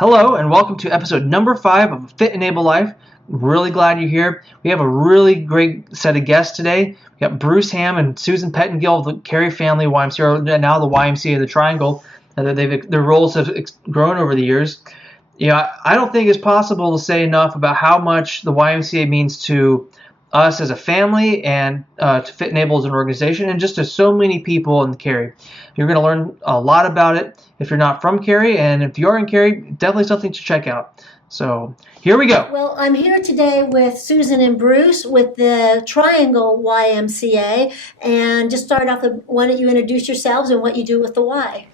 Hello and welcome to episode number 5 of Fit and Able Life. Really glad you're here. We have a really great set of guests today. We got Bruce Ham and Susan Pettengill of the Carey Family YMCA, or now the YMCA of the Triangle. Their roles have grown over the years. I don't think it's possible to say enough about how much the YMCA means to us as a family and to Fit and Able as an organization, and just to so many people in Carey. You're going to learn a lot about it if you're not from Carey, and if you are in Carey, definitely something to check out. So here we go. Well, I'm here today with Susan and Bruce with the Triangle YMCA, and just start off with, why don't you introduce yourselves and what you do with the Y?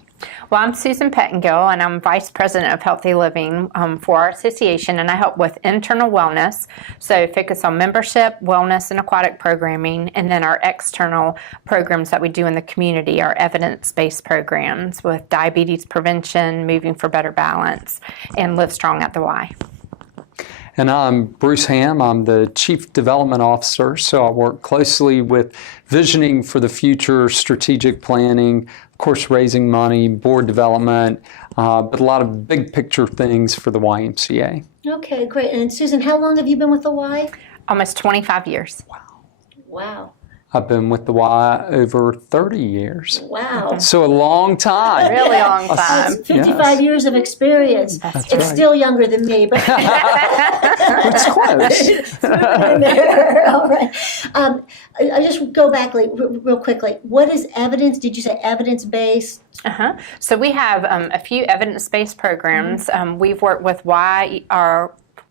Well, I'm Susan Pettengill, and I'm Vice President of Healthy Living for our association, and I help with internal wellness, so focus on membership, wellness, and aquatic programming, and then our external programs that we do in the community, our evidence-based programs with diabetes prevention, moving for better balance, and Live Strong at the Y. And I'm Bruce Ham. I'm the Chief Development Officer, so I work closely with visioning for the future, strategic planning, of course raising money, board development, but a lot of big picture things for the YMCA. Okay, great. And Susan, how long have you been with the Y? Almost 25 years. Wow. I've been with the Y over 30 years. Wow. So a long time. Really long time. That's 55 years of experience. That's it's right. still younger than me, but It's close. it's in there. All right. I just go back real quickly. What is evidence? Did you say evidence-based? So we have a few evidence-based programs. We've worked with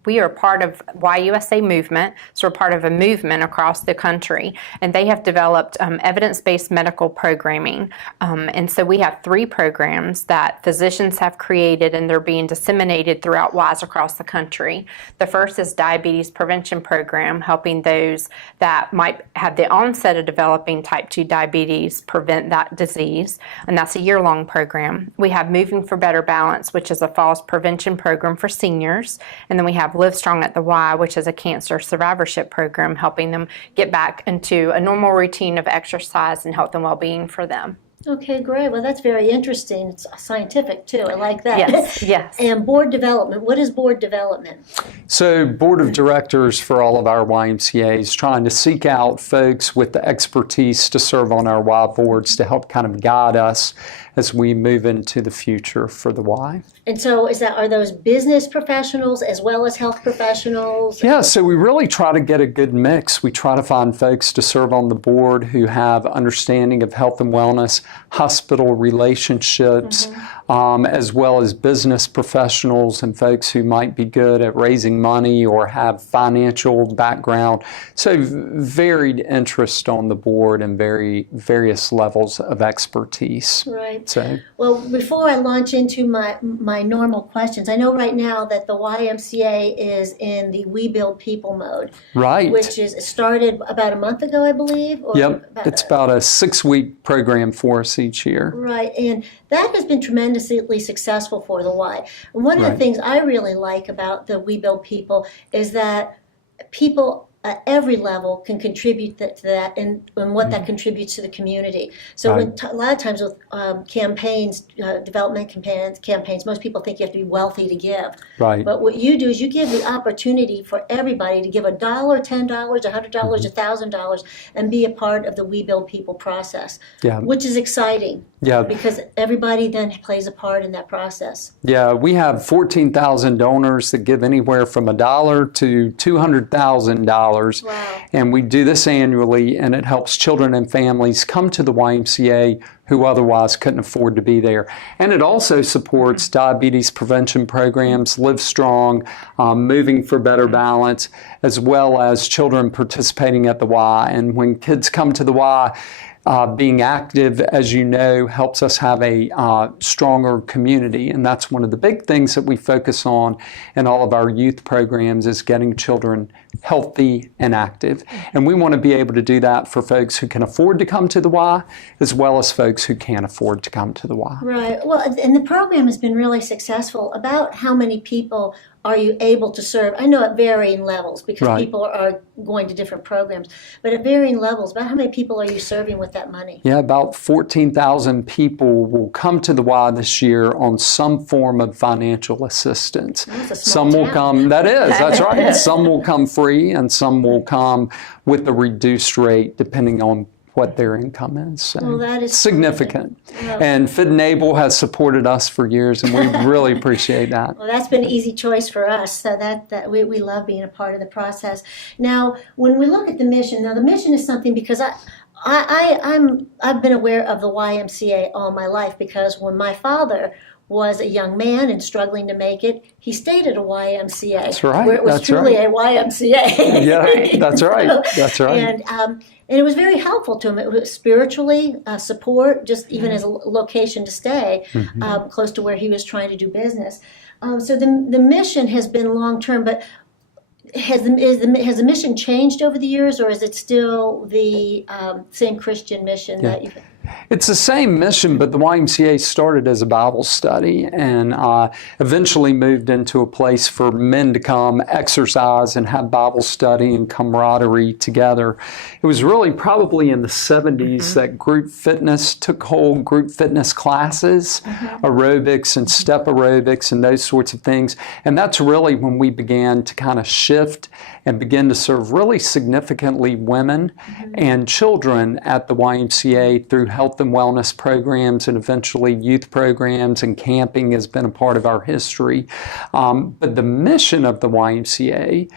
we are part of YUSA movement, so we're part of a movement across the country, and they have developed evidence-based medical programming. And so we have 3 programs that physicians have created, and they're being disseminated throughout Ys across the country. The first is diabetes prevention program, helping those that might have the onset of developing type 2 diabetes prevent that disease, and that's a year-long program. We have Moving for Better Balance, which is a falls prevention program for seniors, and then we have Live Strong at the Y, which is a cancer survivorship program, helping them get back into a normal routine of exercise and health and well-being for them. Okay, great. Well, that's very interesting. It's scientific, too. I like that. Yes, yes. And board development. What is board development? So board of directors for all of our YMCAs trying to seek out folks with the expertise to serve on our Y boards to help kind of guide us as we move into the future for the Y. And so are those business professionals as well as health professionals? Yeah, so we really try to get a good mix. We try to find folks to serve on the board who have understanding of health and wellness, hospital relationships, as well as business professionals and folks who might be good at raising money or have financial background. So varied interest on the board and various levels of expertise. Right. So, well, before I launch into my normal questions, I know right now that the YMCA is in the We Build People mode. right. Which is started about a month ago, I believe. Or Yep, it's about a 6-week program for us each year. Right, and that has been tremendously successful for the Y. And one of the Right. things I really like about the We Build People is that people at every level can contribute to that and what that contributes to the community. So Right. a lot of times with campaigns, development campaigns, most people think you have to be wealthy to give. Right. But what you do is you give the opportunity for everybody to give $1, $10, $100, $1,000, and be a part of the We Build People process, Yeah. which is exciting. Yeah. Because everybody then plays a part in that process. Yeah, we have 14,000 donors that give anywhere from $1 to $200,000. Wow. And we do this annually, and it helps children and families come to the YMCA who otherwise couldn't afford to be there. And it also supports diabetes prevention programs, Live Strong, Moving for Better Balance, as well as children participating at the Y. And when kids come to the Y, being active, as you know, helps us have a stronger community, and that's one of the big things that we focus on in all of our youth programs is getting children healthy and active. And we want to be able to do that for folks who can afford to come to the Y, as well as folks who can't afford to come to the Y. Right. Well, and the program has been really successful. About how many people are you able to serve? I know at varying levels because Right. people are going to different programs, but at varying levels, about how many people are you serving with that money? Yeah, about 14,000 people will come to the Y this year on some form of financial assistance. That's a small Some will town. come, that's right. Some will come free and some will come with a reduced rate depending on what their income is. So Well, that is significant. Yeah. And Fit and Able has supported us for years, and we really appreciate that. Well, that's been an easy choice for us, so that we love being a part of the process. Now, when we look at the mission, now the mission is something because I've been aware of the YMCA all my life because when my father was a young man and struggling to make it, he stayed at a YMCA. That's right. Where it was That's truly right. a YMCA. Yeah, that's right. That's right. And it was very helpful to him. It was spiritually support, just even as a location to stay close to where he was trying to do business. So the mission has been long term, but has the mission changed over the years, or is it still the same Christian mission that you? It's the same mission, but the YMCA started as a Bible study and eventually moved into a place for men to come exercise and have Bible study and camaraderie together. It was really probably in the 70s that group fitness took hold, group fitness classes, aerobics and step aerobics and those sorts of things. And that's really when we began to kind of shift and begin to serve really significantly women and children at the YMCA through health and wellness programs and eventually youth programs, and camping has been a part of our history. But the mission of the YMCA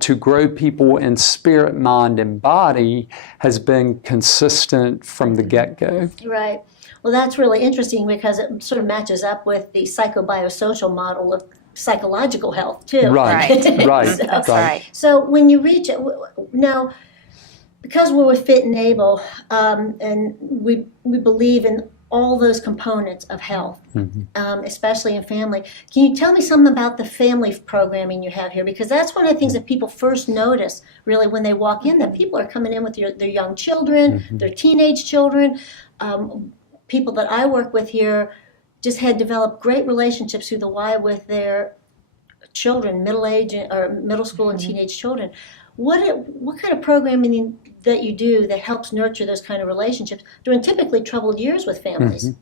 to grow people in spirit, mind, and body has been consistent from the get-go. Right. Well, that's really interesting because it sort of matches up with the psychobiosocial model of psychological health too. Right, right, That's right. So when you reach now, because we're with Fit and Able, and we believe in all those components of health, especially in family. Can you tell me something about the family programming you have here? Because that's one of the things that people first notice, really, when they walk in, that people are coming in with their young children, their teenage children. People that I work with here just had developed great relationships through the Y with their children, middle school and teenage children. What kind of programming that you do that helps nurture those kind of relationships during typically troubled years with families?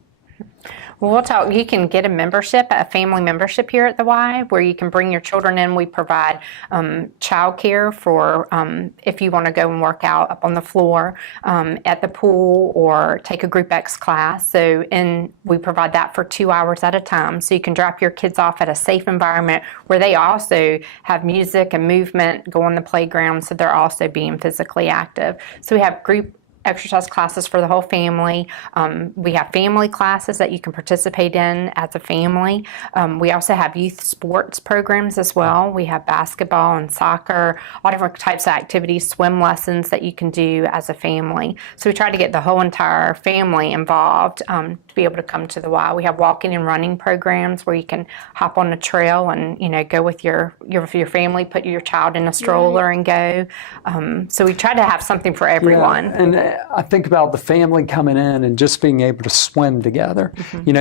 Well, we'll talk. You can get a family membership here at the Y, where you can bring your children in. We provide childcare for if you want to go and work out up on the floor, at the pool, or take a Group X class. So, we provide that for 2 hours at a time. So you can drop your kids off at a safe environment where they also have music and movement, go on the playground, so they're also being physically active. So we have group exercise classes for the whole family. We have family classes that you can participate in as a family. We also have youth sports programs as well. We have basketball and soccer, all different types of activities, swim lessons that you can do as a family. So we try to get the whole entire family involved to be able to come to the Y. We have walking and running programs where you can hop on the trail and go with your family, put your child in a stroller and go. So we try to have something for everyone. Yeah, and I think about the family coming in and just being able to swim together.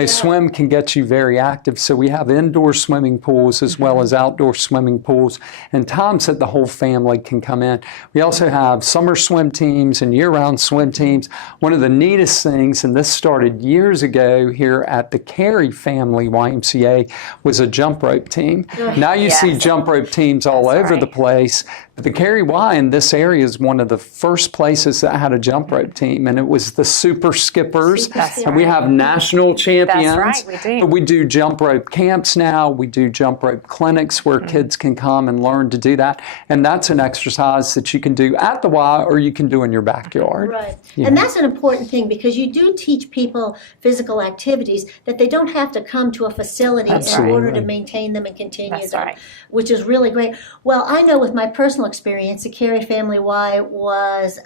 Swim can get you very active. So we have indoor swimming pools as well as outdoor swimming pools, and times that the whole family can come in. We also have summer swim teams and year-round swim teams. One of the neatest things, and this started years ago here at the Carey family YMCA, was a jump rope team. Now you see jump rope teams all over the place. But the Carey Y in this area is one of the first places that had a jump rope team, and it was the Super Skippers. And we have national champions. That's right, we do. But we do jump rope camps now. We do jump rope clinics where kids can come and learn to do that. And that's an exercise that you can do at the Y or you can do in your backyard. Right. And that's an important thing because you do teach people physical activities that they don't have to come to a facility in order to maintain them and continue them, which is really great. Well, I know with my personal personal experience, the Carey Family Y was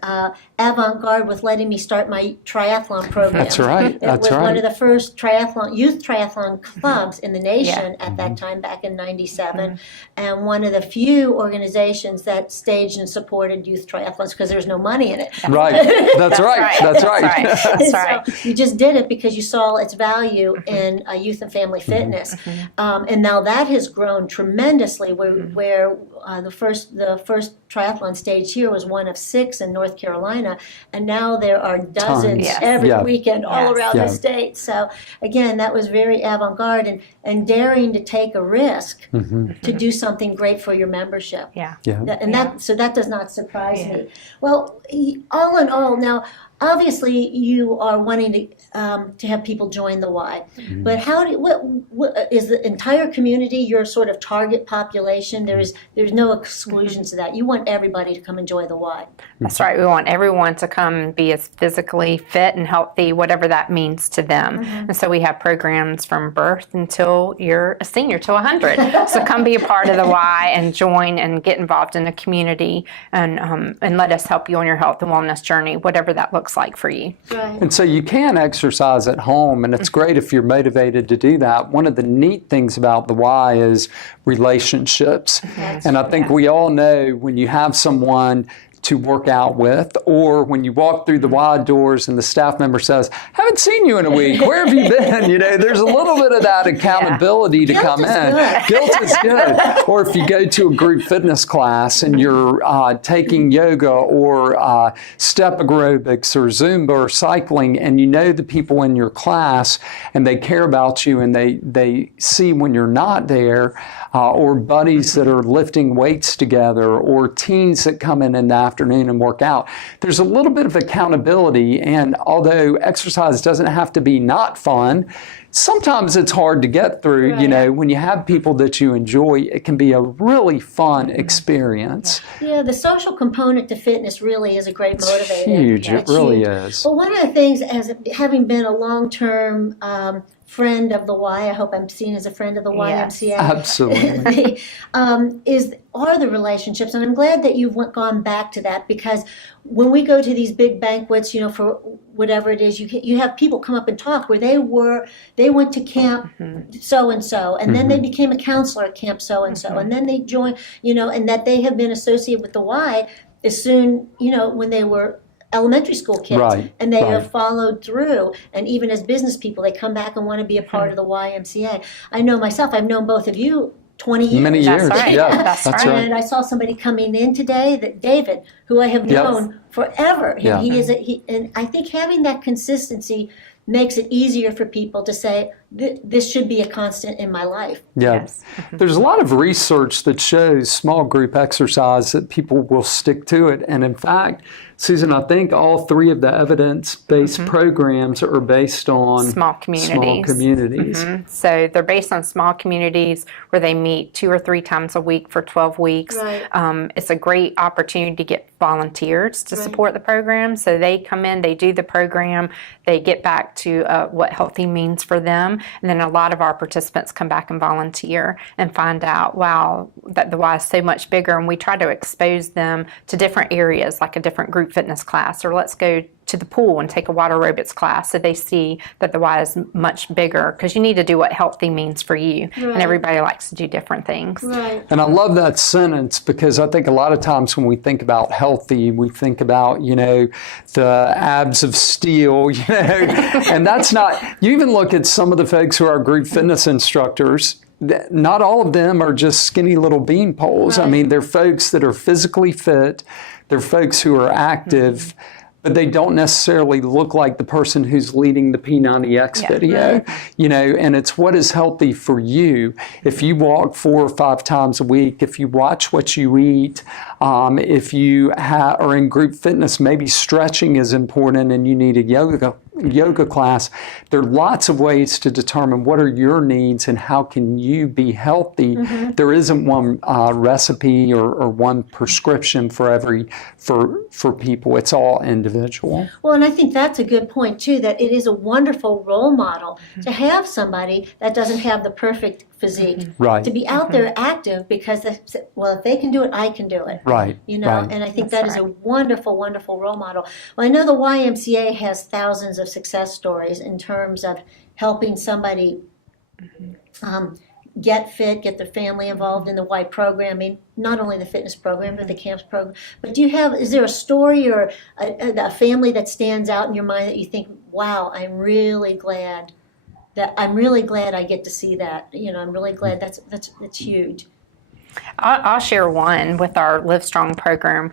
avant-garde with letting me start my triathlon program. That's right. That's It was right. one of the first youth triathlon clubs in the nation at that time, back in '97, and one of the few organizations that staged and supported youth triathlons because there's no money in it. Right. That's right. That's right. That's right. So you just did it because you saw its value in youth and family fitness, and now that has grown tremendously. Where the first triathlon stage here was one of 6 in North Carolina, and now there are dozens Yes. every Yeah. weekend all around Yeah. the state. So again, that was very avant-garde and daring to take a risk to do something great for your membership. Yeah. Yeah. That does not surprise me. Well, all in all, now obviously you are wanting to have people join the Y, but what is the entire community your sort of target population? There's no exclusions to that. You want everybody to come enjoy the Y. That's right. We want everyone to come and be as physically fit and healthy, whatever that means to them. And so we have programs from birth until you're a senior, to 100. So come be a part of the Y and join and get involved in the community and let us help you on your health and wellness journey, whatever that looks like for you. Right. And so you can exercise at home, and it's great if you're motivated to do that. One of the neat things about the Y is relationships. And I think we all know when you have someone to work out with, or when you walk through the Y doors and the staff member says, haven't seen you in a week, where have you been? There's a little bit of that accountability to come in. Guilt is good. Or if you go to a group fitness class and you're taking yoga or step aerobics or Zumba or cycling, and you know the people in your class and they care about you and they see when you're not there, or buddies that are lifting weights together, or teens that come in the afternoon and work out. There's a little bit of accountability, and although exercise doesn't have to be not fun, sometimes it's hard to get through. When you have people that you enjoy, it can be a really fun experience. Yeah, the social component to fitness really is a great motivator. Huge, it It's really huge. is. Well, one of the things, as having been a long-term friend of the Y, I hope I'm seen as a friend of the YMCA. Absolutely. Are the relationships, and I'm glad that you've gone back to that, because when we go to these big banquets, for whatever it is, you have people come up and talk where they went to camp so and so, and then they became a counselor at camp so and so, and then they joined, and that they have been associated with the Y as soon, when they were elementary school kids, Right, and they right. have followed through, and even as business people, they come back and want to be a part of the YMCA. I know myself, I've known both of you 20 years. Many That's years, right. yeah, That's that's right. right. And I saw somebody coming in today, that David, who I have known forever. And Yeah. and I think having that consistency makes it easier for people to say, this should be a constant in my life. Yeah. Yes. There's a lot of research that shows small group exercise that people will stick to it. And in fact, Susan, I think all 3 of the evidence-based programs are based on Small communities. Small communities. So they're based on small communities where they meet 2 or 3 times a week for 12 weeks. Right. It's a great opportunity to get volunteers to support the program. So they come in, they do the program, they get back to what healthy means for them. And then a lot of our participants come back and volunteer and find out, wow, that the Y is so much bigger. And we try to expose them to different areas, like a different group fitness class, or let's go to the pool and take a water aerobics class, so they see that the Y is much bigger, because you need to do what healthy means for you. And everybody likes to do different things. Right. And I love that sentence, because I think a lot of times when we think about healthy, we think about, the abs of steel, and that's not, you even look at some of the folks who are group fitness instructors, not all of them are just skinny little bean poles. I mean, they're folks that are physically fit, they're folks who are active, but they don't necessarily look like the person who's leading the P90X video, and it's what is healthy for you. If you walk 4 or 5 times a week, if you watch what you eat, if you are in group fitness, maybe stretching is important and you need a yoga yoga class. There are lots of ways to determine what are your needs and how can you be healthy. There isn't one recipe or one prescription for people. It's all individual. Well, and I think that's a good point too, that it is a wonderful role model to have somebody that doesn't have the perfect physique. Right. To be out there active because, well, if they can do it, I can do it. Right. You know, right. and I think that is a wonderful, wonderful role model. Well, I know the YMCA has thousands of success stories in terms of helping somebody get fit, get their family involved in the Y programming, not only the fitness program, but the camps program. But is there a story or a family that stands out in your mind that you think, wow, I'm really glad I get to see that. You know, I'm really glad that's huge. I'll share one with our Live Strong program.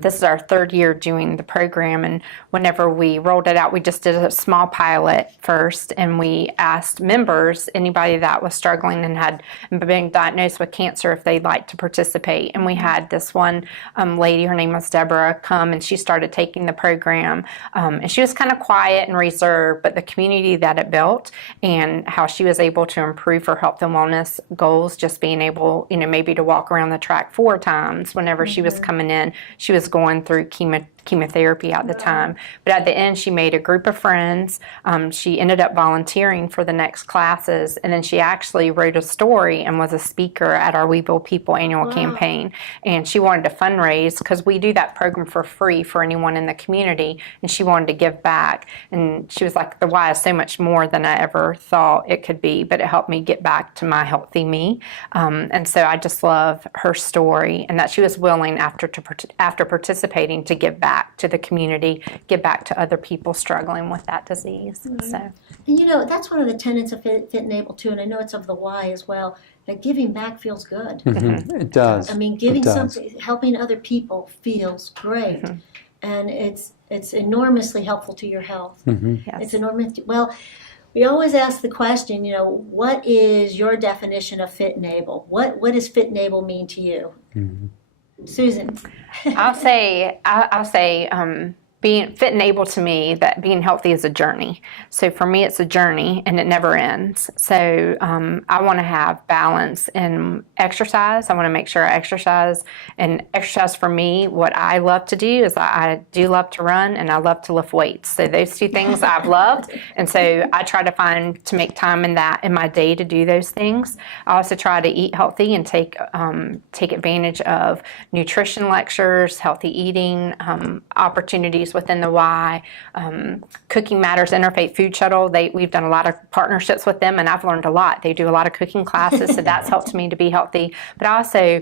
This is our third year doing the program, and whenever we rolled it out, we just did a small pilot first, and we asked members, anybody that was struggling and had been diagnosed with cancer, if they'd like to participate. And we had this one lady, her name was Deborah, come, and she started taking the program. And she was kind of quiet and reserved, but the community that it built and how she was able to improve her health and wellness goals, just being able, you know, maybe to walk around the track 4 times whenever she was coming in. She was going through chemotherapy at the time. But at the end, she made a group of friends. She ended up volunteering for the next classes, and then she actually wrote a story and was a speaker at our We Build People annual campaign. And she wanted to fundraise because we do that program for free for anyone in the community, and she wanted to give back. And she was like, the why is so much more than I ever thought it could be, but it helped me get back to my healthy me. And so I just love her story, and that she was willing after participating to give back to the community, give back to other people struggling with that disease. So, and you know, that's one of the tenets of Fit and Able too, and I know it's of the Y as well, that giving back feels good. It does. I mean, giving something, helping other people feels great, and it's enormously helpful to your health. yes. It's enormous. Well, we always ask the question, you know, what is your definition of Fit and Able? What does Fit and Able mean to you? Susan. I'll say being fit and able to me, that being healthy is a journey. So for me, it's a journey and it never ends. So I want to have balance in exercise. I want to make sure I exercise. And exercise for me, what I love to do is I do love to run and I love to lift weights. So those two things I've loved. And so I try to make time in my day to do those things. I also try to eat healthy and take advantage of nutrition lectures, healthy eating, opportunities within the Y. Cooking Matters Interfaith Food Shuttle, we've done a lot of partnerships with them, and I've learned a lot. They do a lot of cooking classes, so that's helped me to be healthy. But I also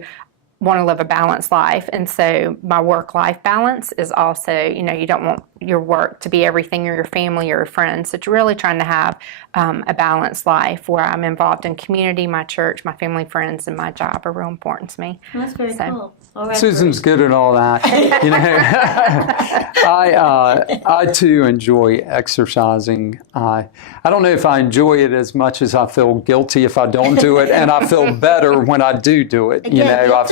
want to live a balanced life, and so my work-life balance is also, you don't want your work to be everything, or your family or your friends. So it's really trying to have a balanced life where I'm involved in community, my church, my family, friends, and my job are real important to me. Well, that's very cool. All right, Susan's good at all that. I too enjoy exercising. I don't know if I enjoy it as much as I feel guilty if I don't do it, and I feel better when I do it. I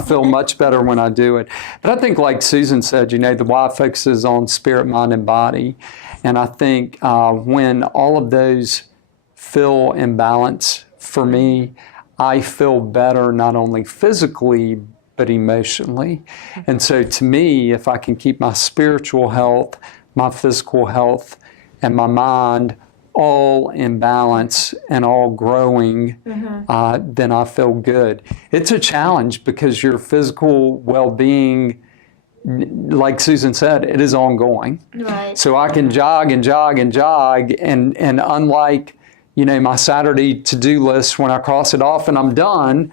feel much better when I do it. But I think, like Susan said, the Y focuses on spirit, mind, and body. And I think when all of those feel in balance for me, I feel better not only physically, but emotionally. And so to me, if I can keep my spiritual health, my physical health, and my mind all in balance and all growing, then I feel good. It's a challenge because your physical well-being, like Susan said, it is ongoing. Right. So I can jog and jog and jog, and unlike, my Saturday to-do list, when I cross it off and I'm done,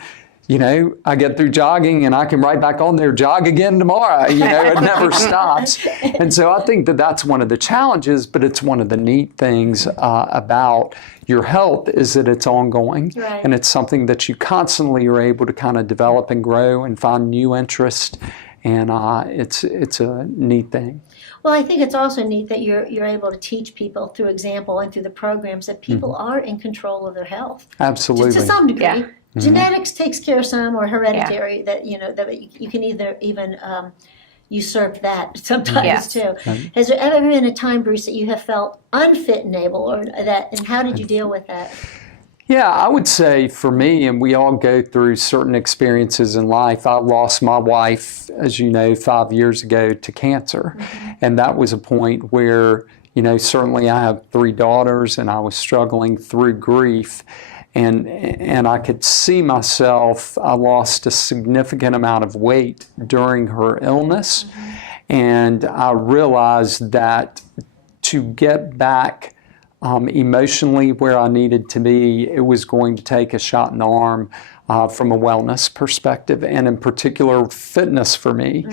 I get through jogging and I can right back on there, jog again tomorrow. It never stops. And so I think that that's one of the challenges, but it's one of the neat things about your health is that it's ongoing. Right. And it's something that you constantly are able to kind of develop and grow and find new interests. And it's a neat thing. Well, I think it's also neat that you're able to teach people through example and through the programs that people are in control of their health. Absolutely. To some degree. Yeah. Genetics takes care of some, or hereditary, that that you can either even usurp that sometimes Yes. too. Has there ever been a time, Bruce, that you have felt unfit and able, and how did you deal with that? Yeah, I would say for me, and we all go through certain experiences in life. I lost my wife, as you know, 5 years ago to cancer. And that was a point where, certainly I have 3 daughters and I was struggling through grief. And I could see myself, I lost a significant amount of weight during her illness. And I realized that to get back emotionally where I needed to be, it was going to take a shot in the arm from a wellness perspective, and in particular, fitness for me.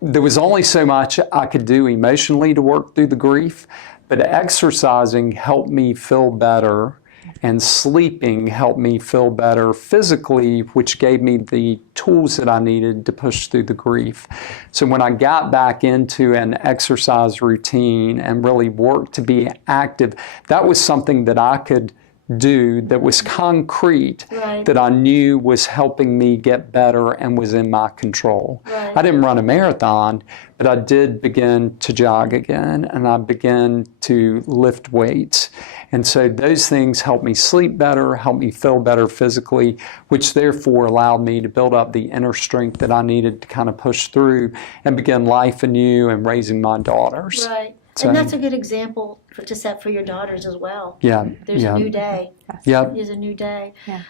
There was only so much I could do emotionally to work through the grief, but exercising helped me feel better, and sleeping helped me feel better physically, which gave me the tools that I needed to push through the grief. So when I got back into an exercise routine and really worked to be active, that was something that I could do that was concrete, that I knew was helping me get better and was in my control. I didn't run a marathon, but I did begin to jog again, and I began to lift weights. And so those things helped me sleep better, helped me feel better physically, which therefore allowed me to build up the inner strength that I needed to kind of push through and begin life anew and raising my daughters. Right. So, and that's a good example to set for your daughters as well. Yeah. There's a new day. Yep. There's a new day. Yeah.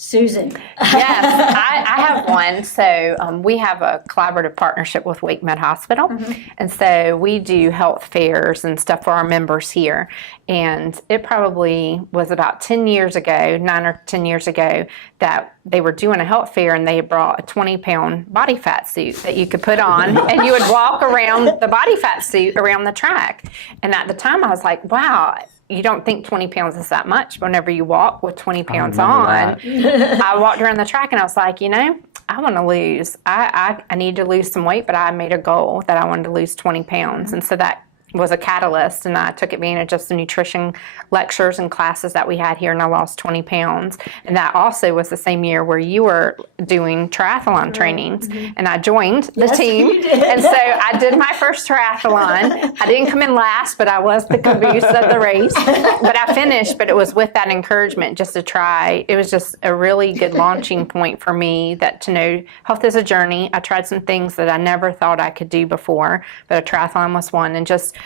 Susan. Yes, I have one. So we have a collaborative partnership with Wake Med Hospital. And so we do health fairs and stuff for our members here. And it probably was about 10 years ago, 9 or 10 years ago, that they were doing a health fair, and they brought a 20-pound body fat suit that you could put on, and you would walk around the body fat suit around the track. And at the time I was like, wow, you don't think 20 pounds is that much. Whenever you walk with 20 pounds on, I walked around the track and I was like, I want to lose. I need to lose some weight, but I made a goal that I wanted to lose 20 pounds. And so that was a catalyst, and I took advantage of some nutrition lectures and classes that we had here, and I lost 20 pounds. And that also was the same year where you were doing triathlon trainings, and I joined the team. And so I did my first triathlon. I didn't come in last, but I was the caboose of the race. But I finished, but it was with that encouragement just to try. It was just a really good launching point for me, that to know health is a journey. I tried some things that I never thought I could do before, but a triathlon was one, and just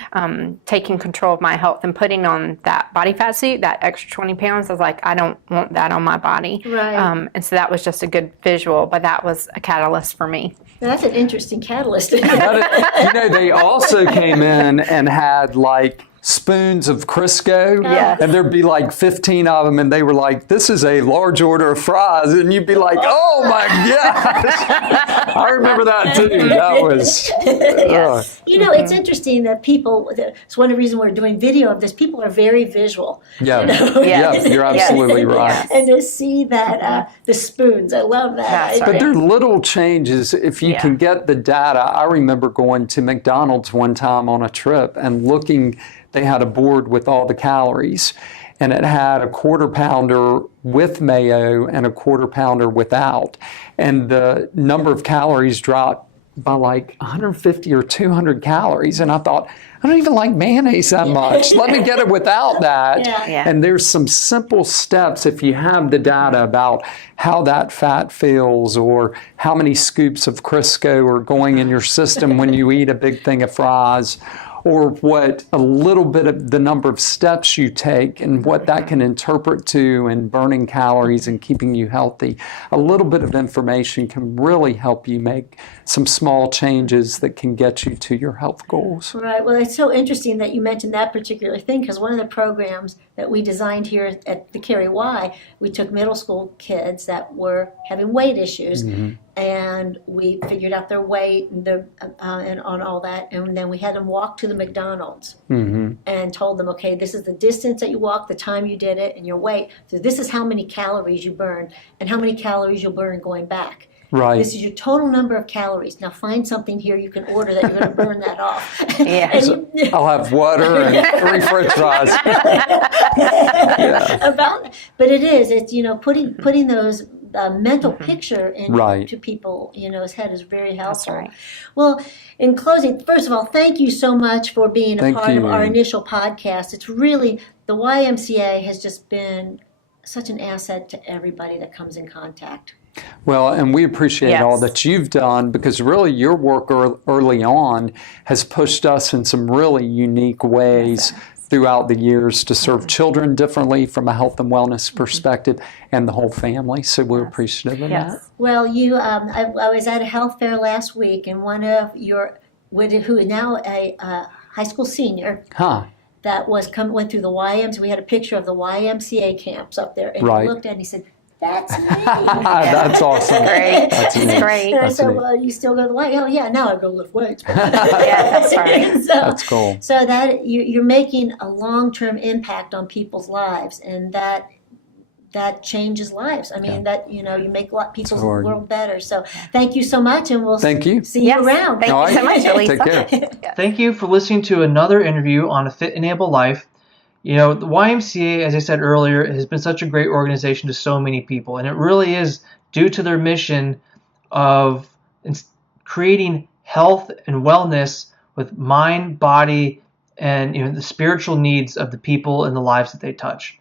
taking control of my health and putting on that body fat suit, that extra 20 pounds, I was like, I don't want that on my body. Right. And so that was just a good visual, but that was a catalyst for me. That's an interesting catalyst. They also came in and had like spoons of Crisco, and there'd be like 15 of them, and they were like, this is a large order of fries, and you'd be like, oh my gosh. I remember that too. That was It's interesting that it's one of the reasons we're doing video of this. People are very visual. You're absolutely right. And to see that, the spoons, I love that. But they're little changes if you can get the data. I remember going to McDonald's one time on a trip and looking. They had a board with all the calories, and it had a quarter pounder with mayo and a quarter pounder without. And the number of calories dropped by like 150 or 200 calories. And I thought, I don't even like mayonnaise that much. Let me get it without that. And there's some simple steps if you have the data about how that fat feels, or how many scoops of Crisco are going in your system when you eat a big thing of fries, or what a little bit of the number of steps you take and what that can interpret to in burning calories and keeping you healthy. A little bit of information can really help you make some small changes that can get you to your health goals. Right. Well, it's so interesting that you mentioned that particular thing, because one of the programs that we designed here at the Carrie Y, we took middle school kids that were having weight issues, and we figured out their weight and on all that, and then we had them walk to the McDonald's and told them, okay, this is the distance that you walked, the time you did it, and your weight. So this is how many calories you burned and how many calories you'll burn going back. Right. This is your total number of calories. Now find something here you can order that you're going to burn that off. I'll have water and 3 French fries. But it's putting those mental picture into Right. to people, his head is very helpful. right. Well, in closing, first of all, thank you so much for being a Thank part of you. our initial podcast. It's really, the YMCA has just been such an asset to everybody that comes in contact. Well, and we appreciate all Yes. that you've done, because really your work early on has pushed us in some really unique ways throughout the years to serve children differently from a health and wellness perspective, and the whole family. So we're appreciative of that. Yes. Well, I was at a health fair last week, and one of who is now a high school senior, Huh. that went through the YMCA. We had a picture of the YMCA camps up there, and Right. he looked at it and he said, "That's me." That's awesome. Great. That's It's neat. great. And I That's said, neat. "Well, you still go to the Y?" "Oh, yeah, now I go lift weights." Yeah, that's right. So, That's cool. So that you're making a long-term impact on people's lives, and that changes lives. I mean, you make a lot people's hard. world better. So thank you so much, and we'll Thank you. see you Yes. around. Thank All you so right. much, Elisa. Take care. Thank you for listening to another interview on A Fit Enable Life. The YMCA, as I said earlier, has been such a great organization to so many people, and it really is due to their mission of creating health and wellness with mind, body, and the spiritual needs of the people and the lives that they touch.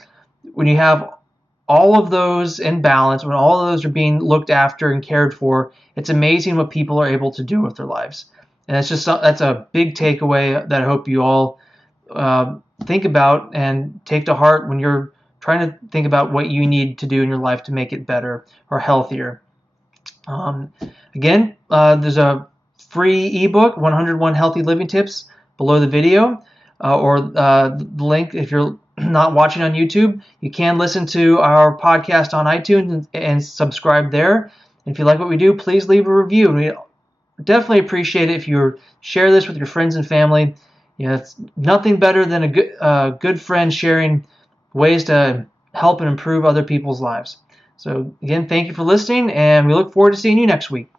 When you have all of those in balance, when all of those are being looked after and cared for, it's amazing what people are able to do with their lives. And that's a big takeaway that I hope you all think about and take to heart when you're trying to think about what you need to do in your life to make it better or healthier. Again, there's a free ebook, 101 Healthy Living Tips, below the video, or the link if you're not watching on YouTube. You can listen to our podcast on iTunes and subscribe there. And if you like what we do, please leave a review. We definitely appreciate it if you share this with your friends and family. It's nothing better than a good friend sharing ways to help and improve other people's lives. So again, thank you for listening, and we look forward to seeing you next week.